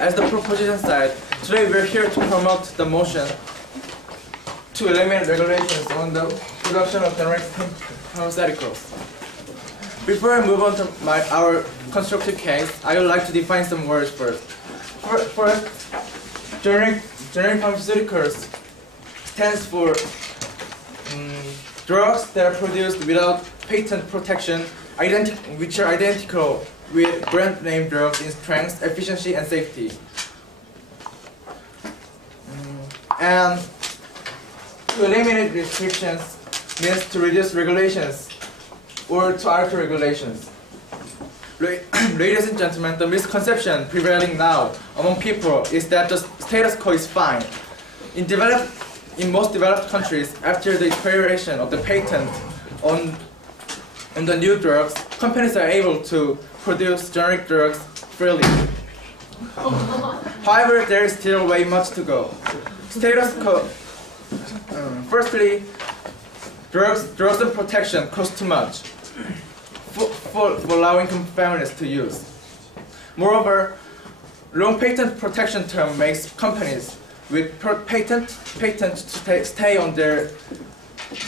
as the proposition said, today we're here to promote the motion to eliminate regulations on the production of generic pharmaceuticals. Before I move on to our constructive case, I would like to define some words first. First, generic pharmaceuticals stands for drugs that are produced without patent protection, which are identical with brand name drugs in strength, efficiency, and safety. And to eliminate restrictions means to reduce regulations or to alter regulations. Ladies and gentlemen, the misconception prevailing now among people is that the status quo is fine. In most developed countries, after the expiration of the patent on the new drugs, companies are able to produce generic drugs freely. However, there is still way much to go. Status quo. Firstly, drugs and protection cost too much for low-income families to use. Moreover, long patent protection term makes companies with patent to stay on their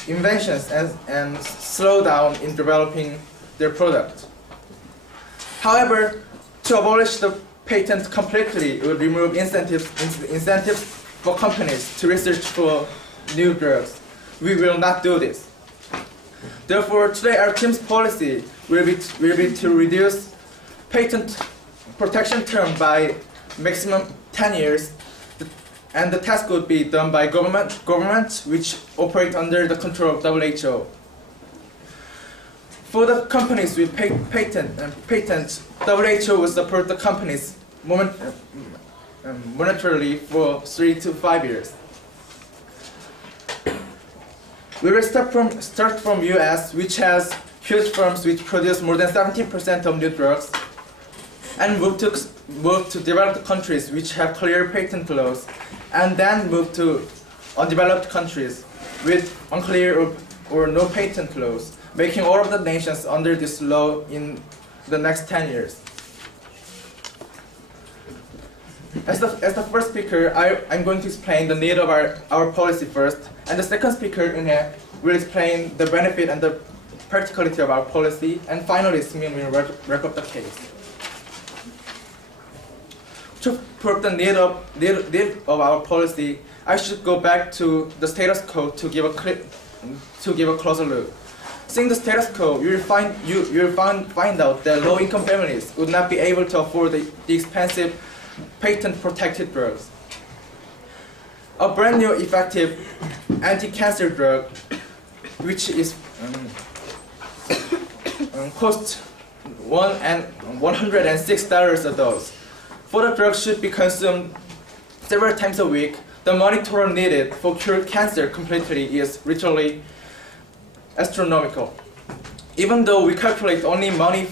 inventions and slow down in developing their product. However, to abolish the patent completely, it would remove incentives for companies to research for new drugs. We will not do this. Therefore, today our team's policy will be to reduce patent protection term by maximum 10 years, and the task would be done by governments which operate under the control of WHO. For the companies with patents, WHO will support the companies monetarily for 3 to 5 years. We will start from US, which has huge firms which produce more than 70% of new drugs, and move to developed countries which have clear patent laws, and then move to undeveloped countries with unclear or no patent laws, making all of the nations under this law in the next 10 years. As the first speaker, I'm going to explain the need of our policy first, and the second speaker will explain the benefit and the practicality of our policy, and finally Smin will wrap up the case. To prove the need of our policy, I should go back to the status quo to give a closer look. Seeing the status quo, you will find out that low-income families would not be able to afford the expensive patent-protected drugs. A brand new effective anti-cancer drug, which is costs $106 a dose. For the drug should be consumed several times a week, the money total needed for cure cancer completely is literally astronomical. Even though we calculate only money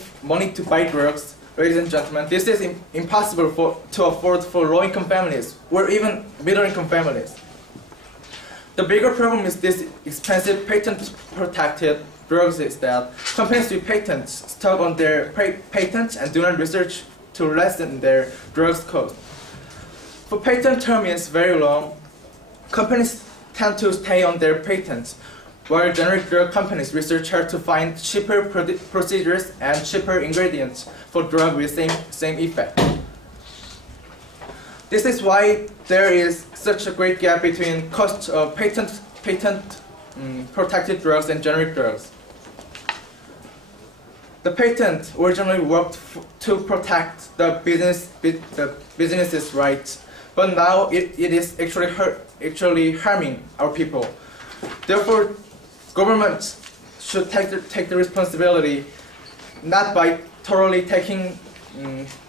to buy drugs, ladies and gentlemen, this is impossible to afford for low-income families or even middle-income families. The bigger problem is this expensive patent-protected drugs is that companies with patents stock on their patents and do not research to lessen their drugs cost. For patent term is very long, companies tend to stay on their patents, while generic drug companies research hard to find cheaper procedures and cheaper ingredients for drugs with same effect. This is why there is such a great gap between cost of patent protected drugs and generic drugs. The patent originally worked to protect the business's rights, but now it is actually harming our people. Therefore, governments should take the responsibility, not by totally taking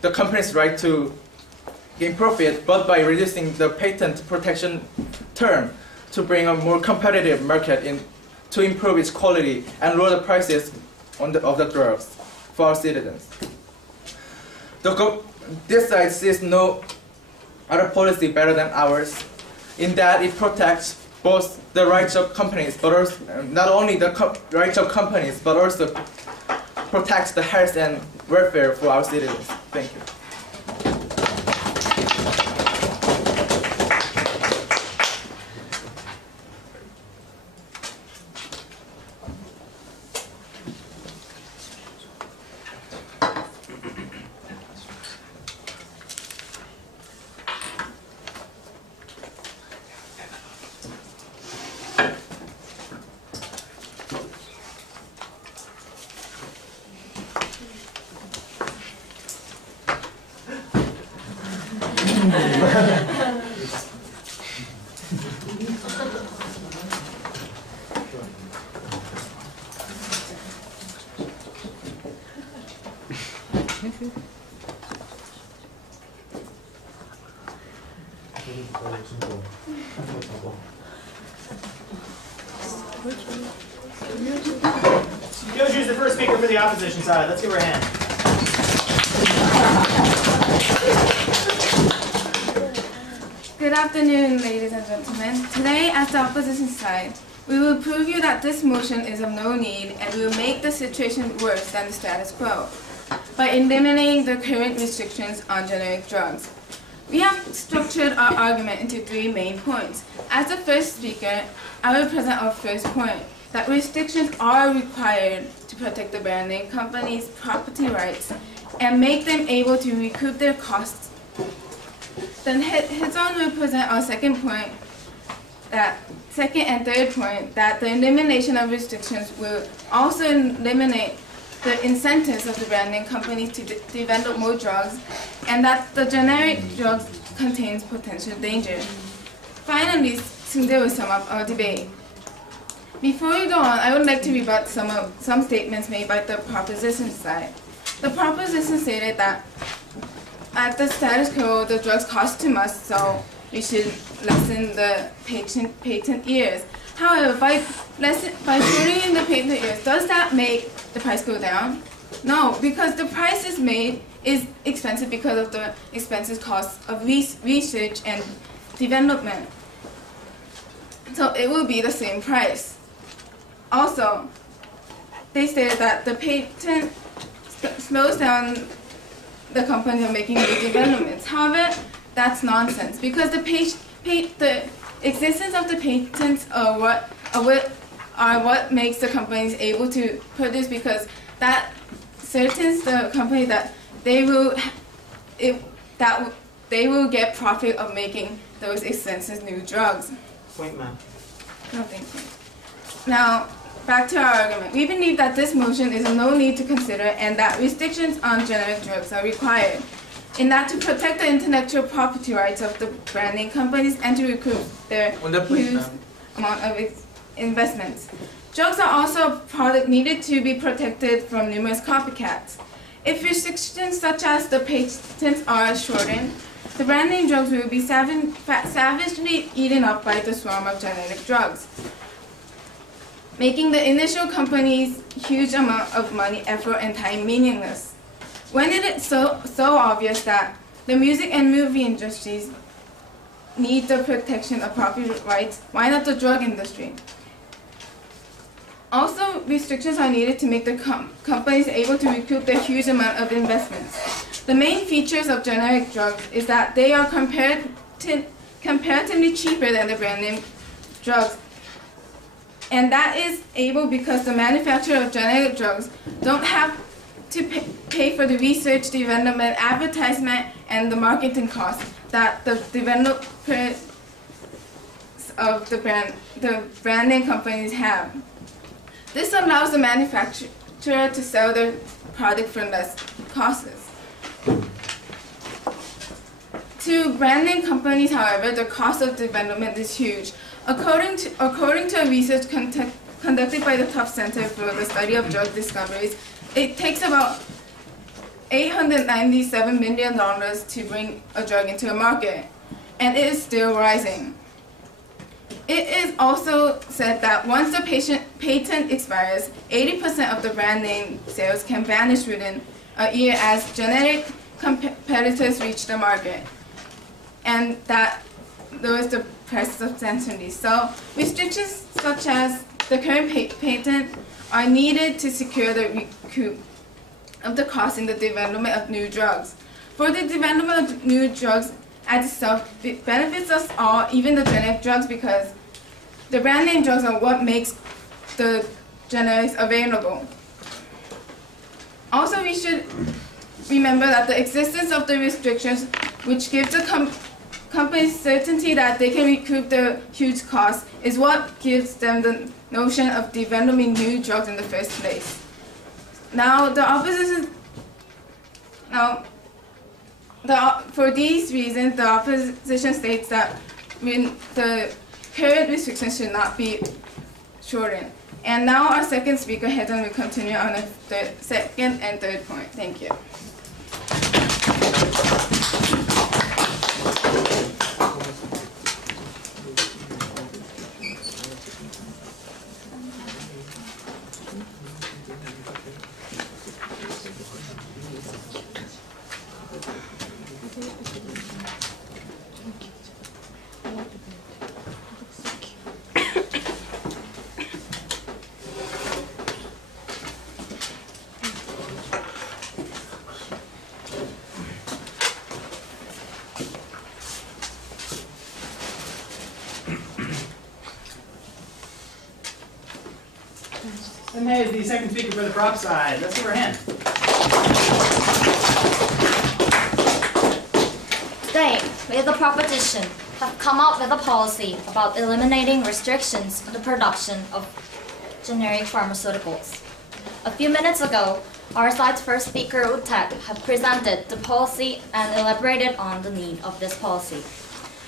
the company's right to gain profit, but by reducing the patent protection term to bring a more competitive market to improve its quality and lower the prices of the drugs for our citizens. This side sees no other policy better than ours, in that it protects both the rights of companies, but also, not only the rights of companies, but also protects the health and welfare for our citizens. Thank you. Yoshi is the first speaker for the opposition side. Let's give her a hand. Good afternoon, ladies and gentlemen. Today, as the opposition side, we will prove you that this motion is of no need and will make the situation worse than the status quo by eliminating the current restrictions on generic drugs. We have structured our argument into 3 main points. As the first speaker, I will present our first point, that restrictions are required to protect the brand name companies' property rights and make them able to recoup their costs. Then Hezon will present our second point, second and third point, that the elimination of restrictions will also eliminate the incentives of the brand name companies to develop more drugs, and that the generic drugs contains potential danger. Finally, Sungde will sum up our debate. Before we go on, I would like to rebut some statements made by the proposition side. The proposition stated that at the status quo, the drugs cost too much, so we should lessen the patent years. However, by shortening in the patent years, does that make the price go down? No, because the price is expensive because of the expensive costs of research and development. So it will be the same price. Also, they stated that the patent slows down the company from making new developments. However, that's nonsense because the existence of the patents are what makes the companies able to produce, because that certains the company that they will get profit of making those expensive new drugs. Point, ma'am. No, thank you. Now, back to our argument. We believe that this motion is no need to consider and that restrictions on generic drugs are required, in that to protect the intellectual property rights of the brand name companies and to recoup their huge amount of investments. Drugs are also a product needed to be protected from numerous copycats. If restrictions such as the patents are shortened, the brand name drugs will be savagely eaten up by the swarm of generic drugs, making the initial company's huge amount of money, effort, and time meaningless. When it is so obvious that the music and movie industries need the protection of property rights, why not the drug industry? Also, restrictions are needed to make the companies able to recoup their huge amount of investments. The main features of generic drugs is that they are comparatively cheaper than the brand name drugs. And that is able because the manufacturer of generic drugs don't have to pay for the research, development, advertisement, and the marketing costs that the developers of the brand name companies have. This allows the manufacturer to sell their product for less costs. To brand name companies, however, the cost of development is huge. According to a research conducted by the Tufts Center for the Study of Drug Discoveries, it takes about $897 million to bring a drug into a market, and it is still rising. It is also said that once the patent expires, 80% of the brand name sales can vanish within a year as generic competitors reach the market, and that lowers the price substantially. So restrictions such as the current patent are needed to secure the recoup of the cost in the development of new drugs. For the development of new drugs as itself, it benefits us all, even the generic drugs, because the brand name drugs are what makes the generics available. Also, we should remember that the existence of the restrictions, which gives the companies certainty that they can recoup the huge costs, is what gives them the notion of developing new drugs in the first place. Now, the opposition For these reasons, the opposition states that the current restrictions should not be shortened. And now our second speaker, Hedon, will continue on the second and third point. Thank you. And there's the second speaker for the prop side. Let's give her a hand. Today, we as the proposition have come up with a policy about eliminating restrictions on the production of generic pharmaceuticals. A few minutes ago, our side's first speaker, Utek, have presented the policy and elaborated on the need of this policy.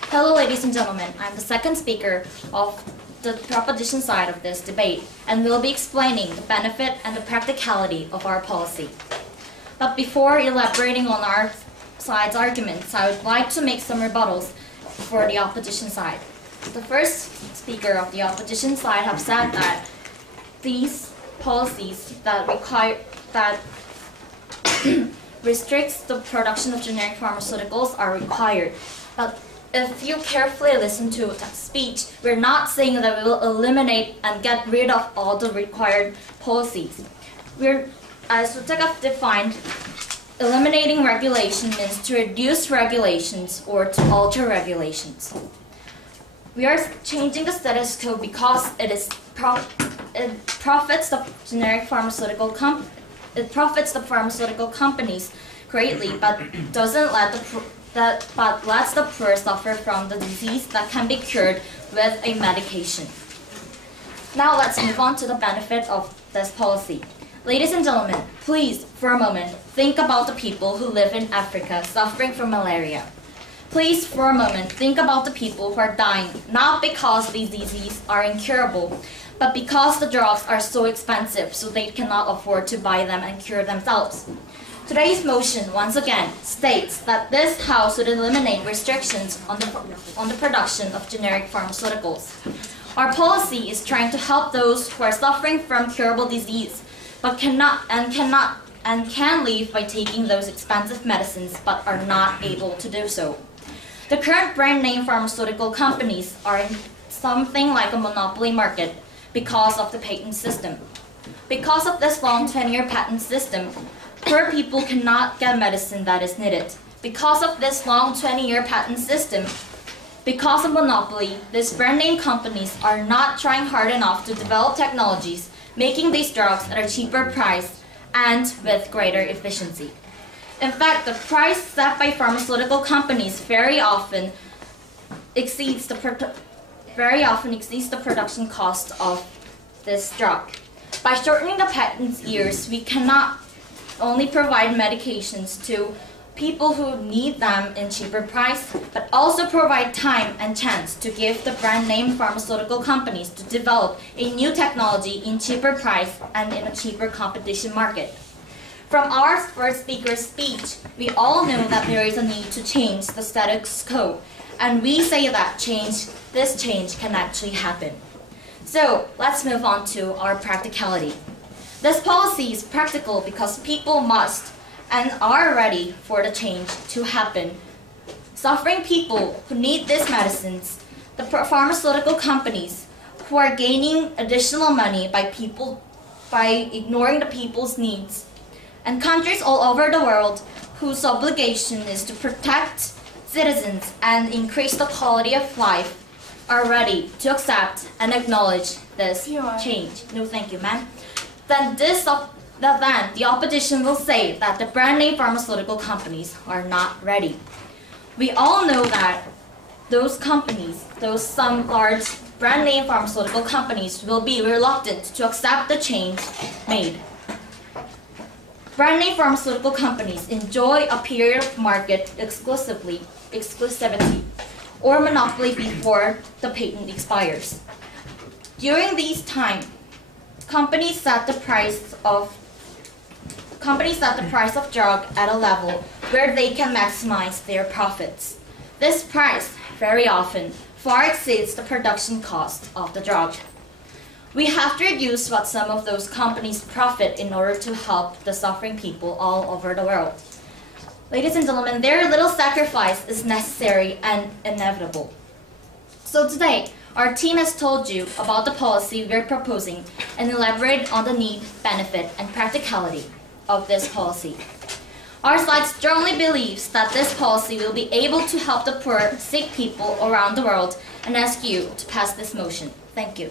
Hello, ladies and gentlemen. I'm the second speaker of the proposition side of this debate, and will be explaining the benefit and the practicality of our policy. But before elaborating on our side's arguments, I would like to make some rebuttals for the opposition side. The first speaker of the opposition side have said that these policies that restricts the production of generic pharmaceuticals are required. But if you carefully listen to that speech, we're not saying that we will eliminate and get rid of all the required policies. As Utek defined, eliminating regulation means to reduce regulations or to alter regulations. We are changing the status quo because it profits the generic pharmaceutical companies greatly, but doesn't lets the poor suffer from the disease that can be cured with a medication. Now let's move on to the benefit of this policy. Ladies and gentlemen, please, for a moment, think about the people who live in Africa suffering from malaria. Please, for a moment, think about the people who are dying, not because these diseases are incurable, but because the drugs are so expensive, so they cannot afford to buy them and cure themselves. Today's motion, once again, states that this House should eliminate restrictions on the production of generic pharmaceuticals. Our policy is trying to help those who are suffering from curable disease, but can live by taking those expensive medicines, but are not able to do so. The current brand name pharmaceutical companies are in something like a monopoly market because of the patent system. Because of this long 10-year patent system, poor people cannot get medicine that is needed. Because of this long 20-year patent system, because of monopoly, these brand name companies are not trying hard enough to develop technologies, making these drugs at a cheaper price and with greater efficiency. In fact, the price set by pharmaceutical companies very often exceeds the production cost of this drug. By shortening the patent years, we cannot only provide medications to people who need them in cheaper price, but also provide time and chance to give the brand name pharmaceutical companies to develop a new technology in cheaper price and in a cheaper competition market. From our first speaker's speech, we all know that there is a need to change the status quo, and we say that this change can actually happen. So let's move on to our practicality. This policy is practical because people must and are ready for the change to happen. Suffering people who need these medicines, the pharmaceutical companies who are gaining additional money by ignoring the people's needs, and countries all over the world whose obligation is to protect citizens and increase the quality of life are ready to accept and acknowledge this change. No, thank you, ma'am. Then the opposition will say that the brand name pharmaceutical companies are not ready. We all know that those companies, some large brand name pharmaceutical companies, will be reluctant to accept the change made. Brand name pharmaceutical companies enjoy a period of market exclusivity or monopoly before the patent expires. During this time, companies set the price of drug at a level where they can maximize their profits. This price, very often, far exceeds the production cost of the drug. We have to reduce what some of those companies profit in order to help the suffering people all over the world. Ladies and gentlemen, their little sacrifice is necessary and inevitable. So today, our team has told you about the policy we're proposing and elaborated on the need, benefit, and practicality of this policy. Our side strongly believes that this policy will be able to help the poor, sick people around the world and ask you to pass this motion. Thank you.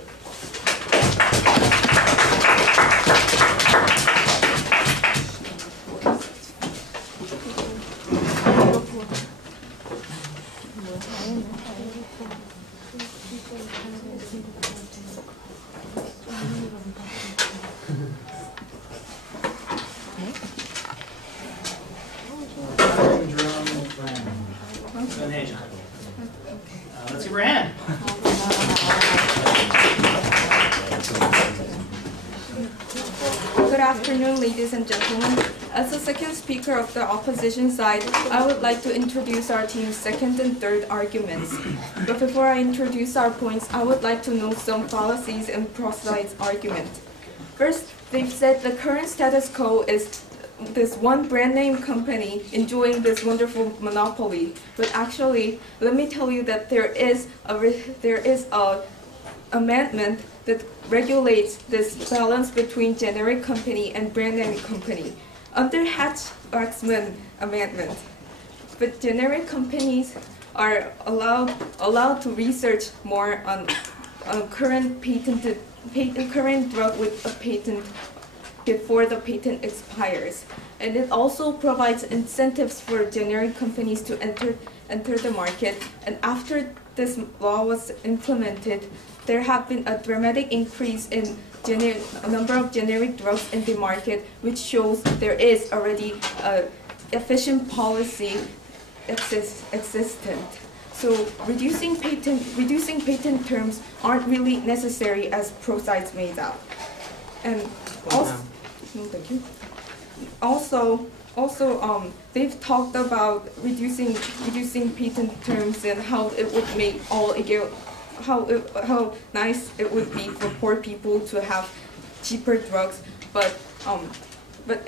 Let's give her a hand. Good afternoon, ladies and gentlemen. As the second speaker of the opposition side, I would like to introduce our team's second and third arguments. But before I introduce our points, I would like to know some fallacies in pro-side's argument. First, they've said the current status quo is this one brand name company enjoying this wonderful monopoly. But actually, let me tell you that there is a amendment that regulates this balance between generic company and brand name company under Hatch-Waxman amendment. But generic companies are allowed to research more on current drug with a patent before the patent expires. And it also provides incentives for generic companies to enter the market. And after this law was implemented, there have been a dramatic increase in a number of generic drugs in the market, which shows there is already an efficient policy existent. So reducing patent terms aren't really necessary as pro-sides made out. And also, no, thank you. Also, they've talked about reducing patent terms and how it would make how nice it would be for poor people to have cheaper drugs, but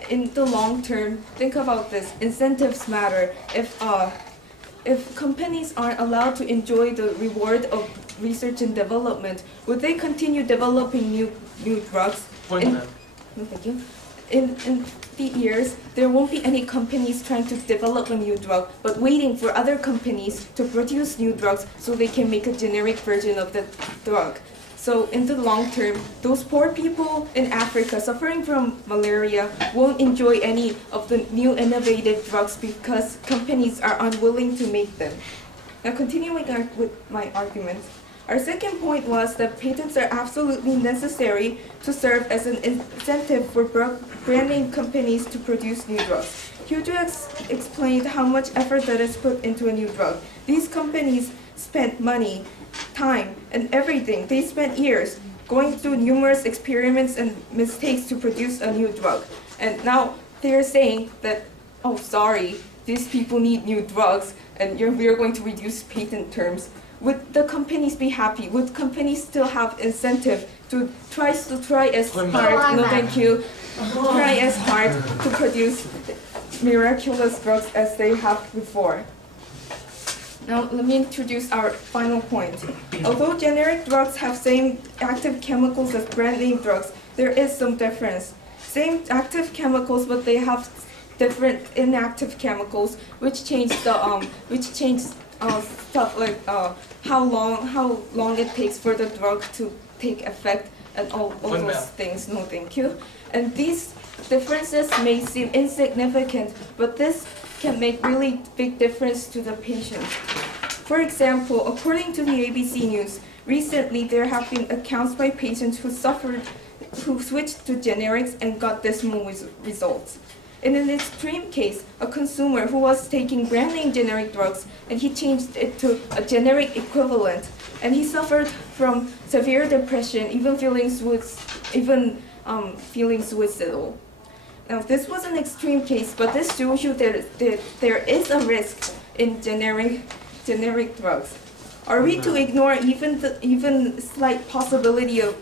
in the long term, think about this. Incentives matter. If companies aren't allowed to enjoy the reward of research and development, would they continue developing new drugs? No, thank you. In the years, there won't be any companies trying to develop a new drug, but waiting for other companies to produce new drugs so they can make a generic version of the drug. So in the long term, those poor people in Africa suffering from malaria won't enjoy any of the new innovative drugs because companies are unwilling to make them. Now continuing with my argument. Our second point was that patents are absolutely necessary to serve as an incentive for brand name companies to produce new drugs. Hugh explained how much effort that is put into a new drug. These companies spent money, time, and everything. They spent years going through numerous experiments and mistakes to produce a new drug. And now they're saying that, oh, sorry, these people need new drugs, and we're going to reduce patent terms. Would the companies be happy? Would companies still have incentive to try as hard? No, thank you. Try as hard to produce miraculous drugs as they have before. Now, let me introduce our final point. Although generic drugs have same active chemicals as brand name drugs, there is some difference. Same active chemicals, but they have different inactive chemicals, which change stuff like how long it takes for the drug to take effect and all those things. No, thank you. And these differences may seem insignificant, but this can make really big difference to the patient. For example, according to the ABC News, recently there have been accounts by patients who switched to generics and got dismal results. In an extreme case, a consumer who was taking brand name generic drugs and he changed it to a generic equivalent, and he suffered from severe depression, even feeling suicidal. Now, this was an extreme case, but this shows you that there is a risk in generic drugs. Are we to ignore even slight possibility of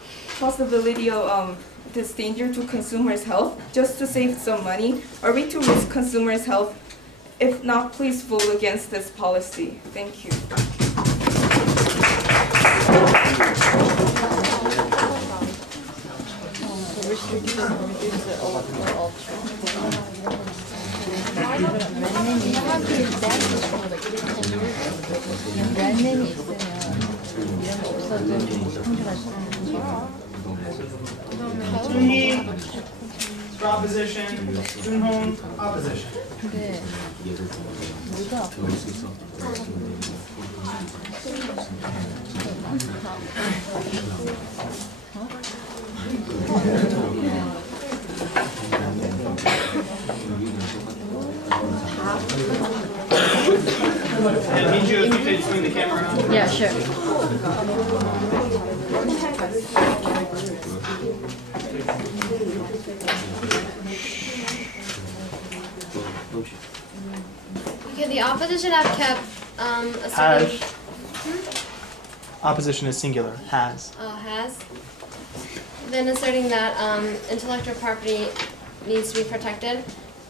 this danger to consumers' health just to save some money? Are we to risk consumers' health? If not, please vote against this policy. Thank you. Junhee, proposition. Junhong, opposition. And Minju, if you could swing the camera around. Yeah, sure. Okay, the opposition have kept asserting. Has. Opposition is singular. Has. Has. Then asserting that intellectual property needs to be protected.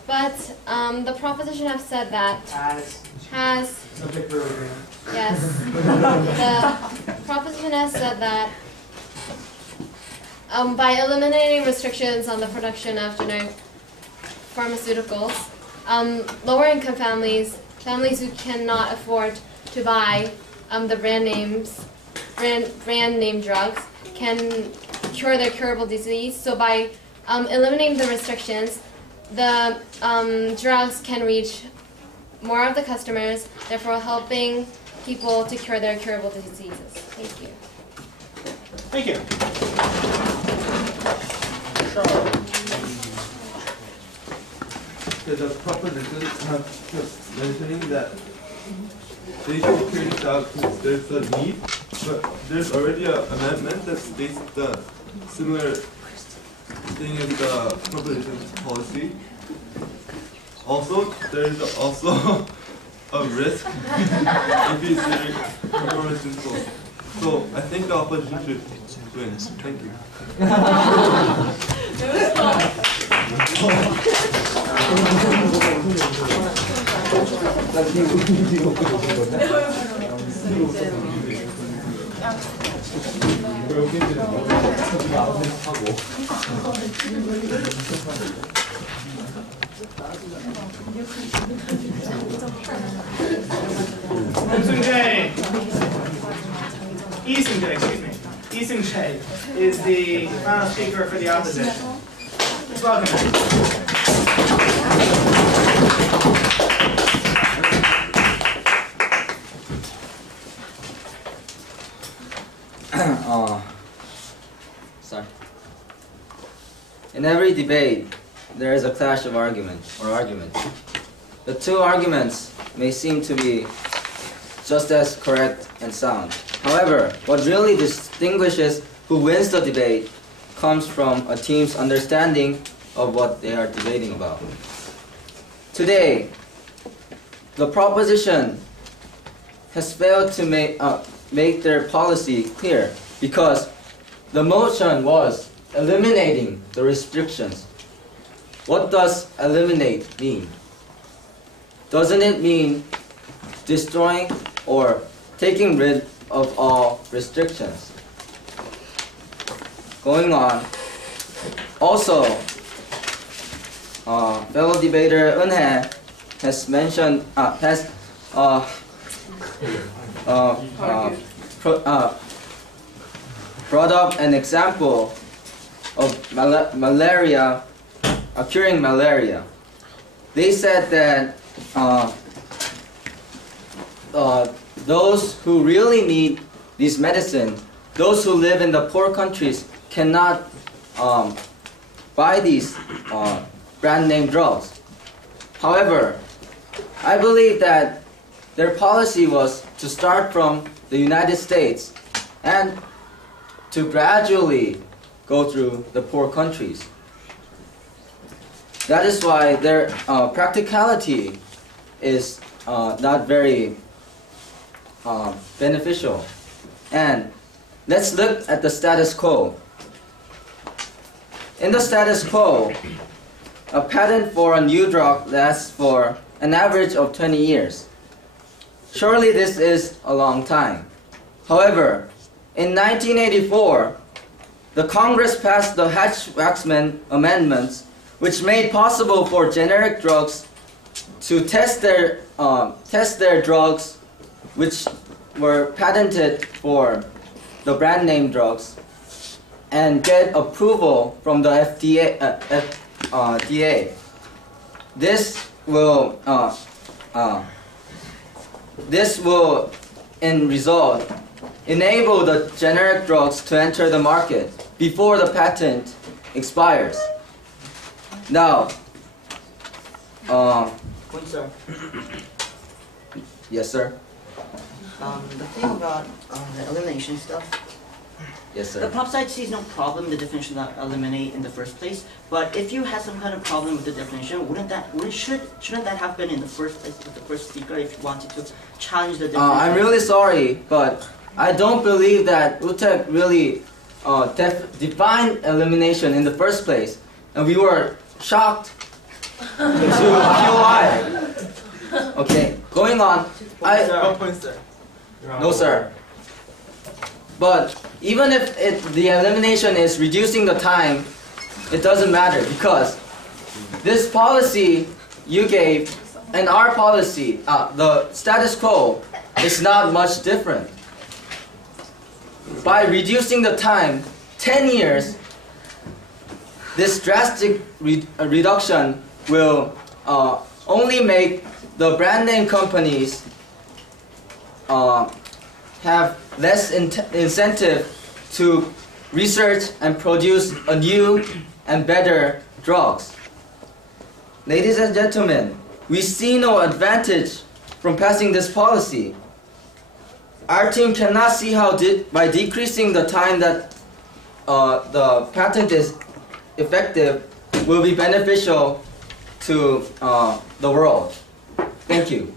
But the proposition have said that has. Subject verb agreement. Yes. The proposition has said that by eliminating restrictions on the production of generic pharmaceuticals, lower income families who cannot afford to buy the brand name drugs, can cure their curable disease. So by eliminating the restrictions, the drugs can reach more of the customers, therefore helping people to cure their curable diseases. Thank you. Thank you. The proposition have kept mentioning that they should carry this out since there's a need, but there's already an amendment that states the similar thing as the proposition's policy. Also, there is also a risk if you consider pharmaceuticals. So I think the opposition should win. Thank you. Eason Jae is the final speaker for the opposition. Welcome. Sorry. In every debate, there is a clash of arguments. The two arguments may seem to be just as correct and sound. However, what really distinguishes who wins the debate comes from a team's understanding of what they are debating about. Today, the proposition has failed to make their policy clear because the motion was eliminating the restrictions. What does eliminate mean? Doesn't it mean destroying or taking rid of all restrictions? Going on. Also, fellow debater Eunhae has mentioned brought up an example of malaria, curing malaria. They said that those who really need these medicine, those who live in the poor countries, cannot buy these brand name drugs. However, I believe that their policy was to start from the United States and to gradually go through the poor countries. That is why their practicality is not very beneficial. And let's look at the status quo. In the status quo, a patent for a new drug lasts for an average of 20 years. Surely this is a long time. However, in 1984, the Congress passed the Hatch-Waxman Amendments, which made possible for generic drugs to test their drugs, which were patented for the brand name drugs, and get approval from the FDA. This will, in result, enable the generic drugs to enter the market before the patent expires. Now, yes, sir. The thing about the elimination stuff, Yes, the sir. prop side sees no problem with the definition that eliminate in the first place. But if you had some kind of problem with the definition, shouldn't that have been in the first place with the first speaker if you wanted to challenge the definition? I'm really sorry, but I don't believe that UTEC really defined elimination in the first place, and we were shocked to hear why. Okay, going on. No, sir. But even if the elimination is reducing the time, it doesn't matter because this policy you gave and our policy, the status quo, is not much different. By reducing the time 10 years, this drastic reduction will only make the brand name companies have less incentive to research and produce a new and better drugs. Ladies and gentlemen, we see no advantage from passing this policy. Our team cannot see how by decreasing the time that the patent is effective will be beneficial to the world. Thank you.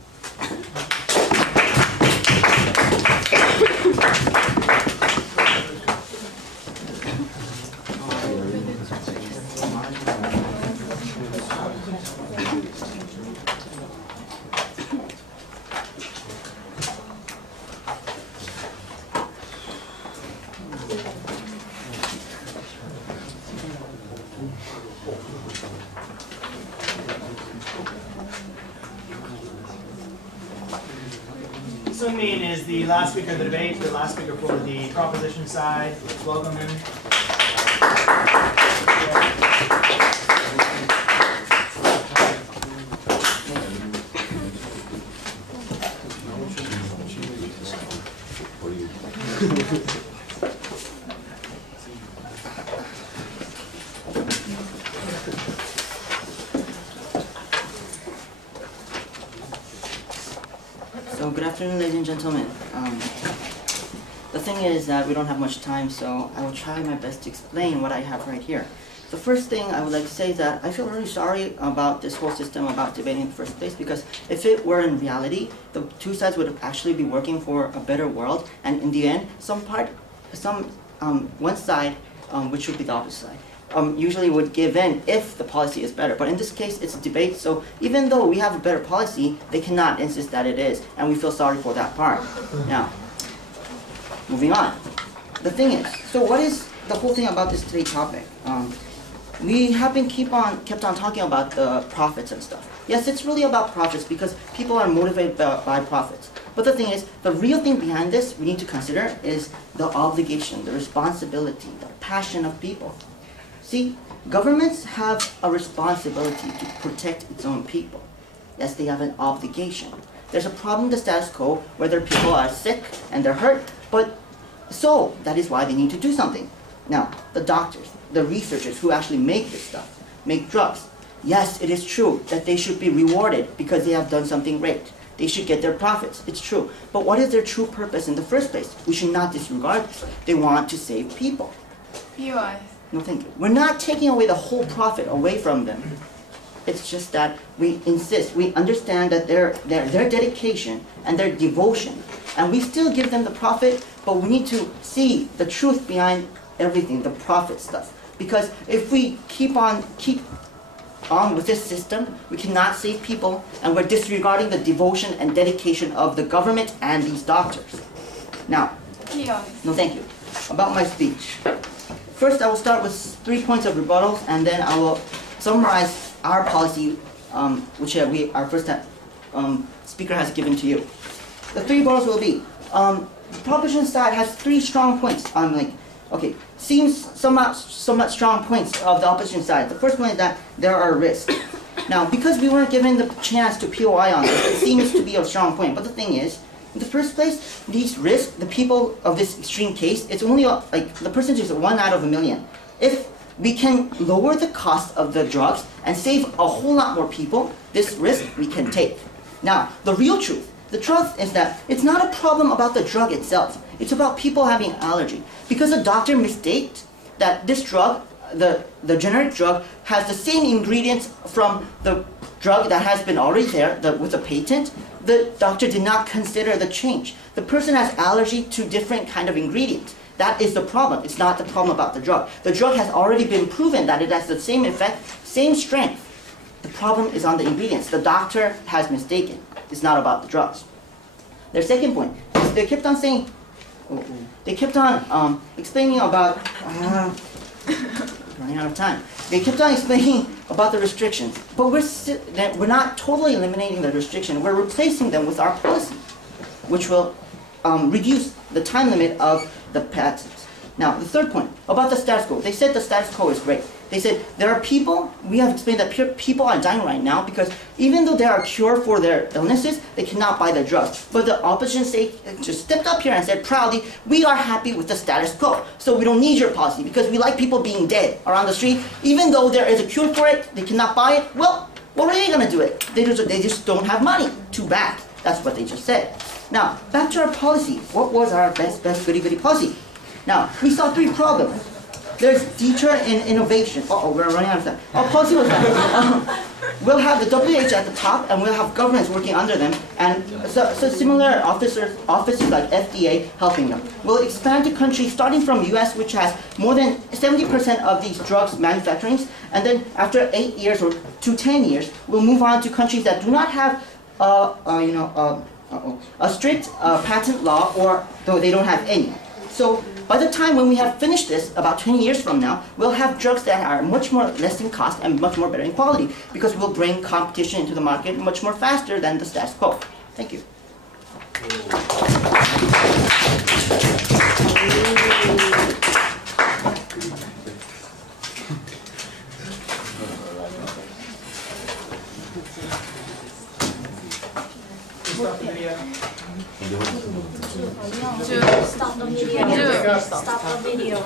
Sung-Min is the last speaker of the debate, the last speaker for the proposition side. Let's welcome him. So good afternoon, ladies and gentlemen. The thing is that we don't have much time, so I will try my best to explain what I have right here. The first thing I would like to say is that I feel really sorry about this whole system about debating in the first place, because if it were in reality, the two sides would actually be working for a better world, and in the end, one side, which would be the opposite side, usually would give in if the policy is better. But in this case, it's a debate, so even though we have a better policy, they cannot insist that it is, and we feel sorry for that part. Now, moving on. The thing is, so what is the whole thing about this today's topic? We have been kept on talking about the profits and stuff. Yes, it's really about profits because people are motivated by profits. But the thing is, the real thing behind this we need to consider is the obligation, the responsibility, the passion of people. See, governments have a responsibility to protect its own people. Yes, they have an obligation. There's a problem in the status quo where their people are sick and they're hurt, but so that is why they need to do something. Now, the doctors, the researchers who actually make this stuff, make drugs, Yes, it is true that they should be rewarded because they have done something great. They should get their profits. It's true. But what is their true purpose in the first place? We should not disregard this. They want to save people. POI. No, thank you. We're not taking away the whole profit away from them. It's just that we insist, we understand that their dedication and their devotion, and we still give them the profit, but we need to see the truth behind everything, the profit stuff. Because if we keep on with this system, we cannot save people, and we're disregarding the devotion and dedication of the government and these doctors. Now, POI. no, thank you. About my speech. First, I will start with 3 points of rebuttals, and then I will summarize our policy, which our first speaker has given to you. The 3 rebuttals will be, the proposition side has 3 strong points. Seems somewhat strong points of the opposition side. The first one is that there are risks. Now, because we weren't given the chance to POI on this, it seems to be a strong point. But the thing is, in the first place, these risks, the people of this extreme case, it's only the percentage is 1 out of a million. If we can lower the cost of the drugs and save a whole lot more people, this risk we can take. Now, the real truth, the truth is that it's not a problem about the drug itself. It's about people having allergy. Because a doctor mistaked that this drug, the generic drug, has the same ingredients from the drug that has been already there with a patent, the doctor did not consider the change. The person has allergy to different kind of ingredients. That is the problem. It's not the problem about the drug. The drug has already been proven that it has the same effect, same strength. The problem is on the ingredients. The doctor has mistaken. It's not about the drugs. Their second point, they kept on saying, explaining about, running out of time. They kept on explaining about the restrictions, but we're not totally eliminating the restriction. We're replacing them with our policy, which will reduce the time limit of the patents. Now, the third point, about the status quo. They said the status quo is great. They said there are people, we have explained that people are dying right now because even though there are cure for their illnesses, they cannot buy the drugs. But the opposition just stepped up here and said proudly, we are happy with the status quo. So we don't need your policy because we like people being dead around the street. Even though there is a cure for it, they cannot buy it. Well, what are they going to do it? They just don't have money. Too bad. That's what they just said. Now, back to our policy. What was our best goody-goody policy? Now, we saw 3 problems. There's deter in innovation. We're running out of time. Our policy was that we'll have the WHO at the top, and we'll have governments working under them, and so similar offices like FDA helping them. We'll expand to countries starting from US, which has more than 70% of these drugs manufacturing, and then after 8 years or to 10 years, we'll move on to countries that do not have a strict patent law, or though they don't have any. So by the time when we have finished this, about 20 years from now, we'll have drugs that are much more less in cost and much more better in quality because we'll bring competition into the market much more faster than the status quo. Thank you. Stop the video. Stop the video. Stop the video.